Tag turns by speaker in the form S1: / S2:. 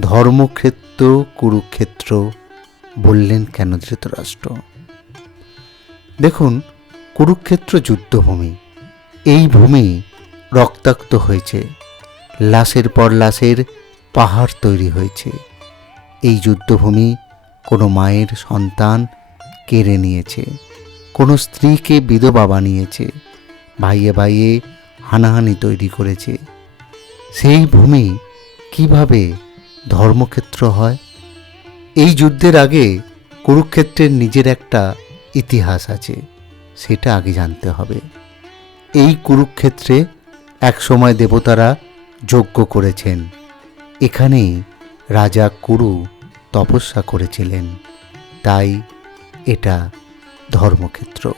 S1: ধর্মক্ষেত্র, কুরুক্ষেত্র বললেন কেন ধৃতরাষ্ট্র? দেখুন, কুরুক্ষেত্র যুদ্ধভূমি। এই ভূমি রক্তাক্ত হয়েছে। লাশের পর লাশের পাহাড় তৈরি হয়েছে। এই যুদ্ধভূমি কোনো মায়ের সন্তান কেড়ে নিয়েছে, কোনো স্ত্রীকে বিধবা বানিয়েছে, ভাইয়ে ভাইয়ে হানাহানি তৈরি করেছে। সেই ভূমি কীভাবে ধর্মক্ষেত্র হয়। এই যুদ্ধের আগে কুরুক্ষেত্রের নিজের একটা ইতিহাস আছে, সেটা আগে জানতে হবে। এই কুরুক্ষেত্রে একসময় দেবতারা যজ্ঞ করেছেন। এখানেই রাজা কুরু তপস্যা করেছিলেন। তাই এটা ধর্মক্ষেত্র।